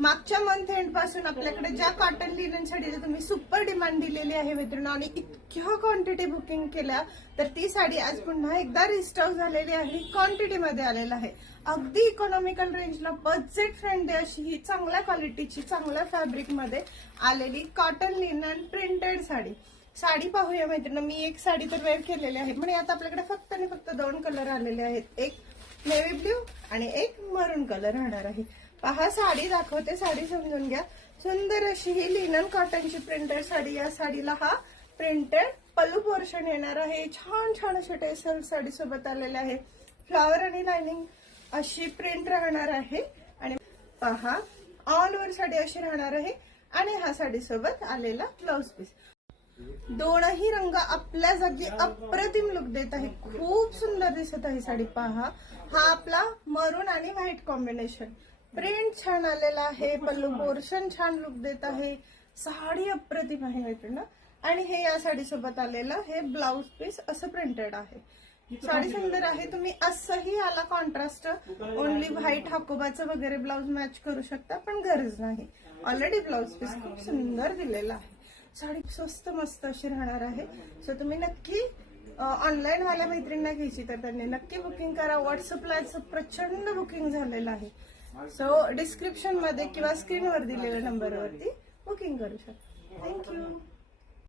मागच्या month end पासून आपल्याकडे ज्या कॉटन लिनन साडीला तुम्ही सुपर डिमांड दिलेली आहे मित्रांनो आणि इतक्या क्वांटिटी बुकिंग केल्या, तर ती साडी आज पुन्हा एकदा रिस्टॉक झालेली आहे, क्वांटिटी मध्ये आलेला आहे. अगदी इकॉनॉमिकल रेंजला बजेट फ्रेंडली अशी ही चांगल्या क्वालिटीची चांगल्या फॅब्रिक मध्ये आलेली cotton linen printed sari. Sari पाहूया मैत्रिणी. मी एक साडी तर वेअर केलेली आहे, म्हणजे आता आपल्याकडे फक्त आणि फक्त 2 कलर आलेले आहेत, एक नेव्ही ब्ल्यू आणि एक मरून कलर राहणार आहे. पहा साडी दाखवते, साडी समजून घ्या. सुंदर अशी ही लिनन कॉटनची प्रिंटेड साडी. या साडीला हा प्रिंटेड पल्लू पोर्शन येणार आहे. छान छान असे टेसल साडी सोबत आलेले आहे. फ्लॉवर आणि लाइनिंग अशी प्रिंट राहणार आहे आणि पहा ऑल ओव्हर साडी अशी राहणार आहे आणि हा साडी सोबत आलेला ब्लाउज पीस. दोनही रंग आपल्या जागी अप्रतिम लुक देत आहे. खूप सुंदर दिसत आहे साडी. पहा हा आपला मरून आणि व्हाईट कॉम्बिनेशन. प्रिंट छान आलेला आहे, पल्लू पोर्शन छान लुक देत आहे. साडी अप्रतिम आहे मित्रांनो. आणि हे या साडी सोबत आलेलं हे ब्लाउज पीस असं प्रिंटेड आहे. साडी सुंदर आहे. तुम्ही असंही याला कॉन्ट्रास्ट ओनली व्हाईट हाकोबाचं वगैरे ब्लाउज मॅच करू शकता, पण गरज नाही. ऑलरेडी ब्लाउज पीस खूप सुंदर दिलेला आहे. साडी स्वस्त मस्त अशी राहणार आहे. सो तुम्ही नक्की ऑनलाईन वाल्या मैत्रिणींना घ्यायची तर त्यांनी नक्की बुकिंग करा. व्हॉट्सअपला प्रचंड बुकिंग झालेलं आहे. सो डिस्क्रिप्शन मध्ये किंवा स्क्रीनवर दिलेल्या नंबरवरती बुकिंग करू शकता. थँक्यू.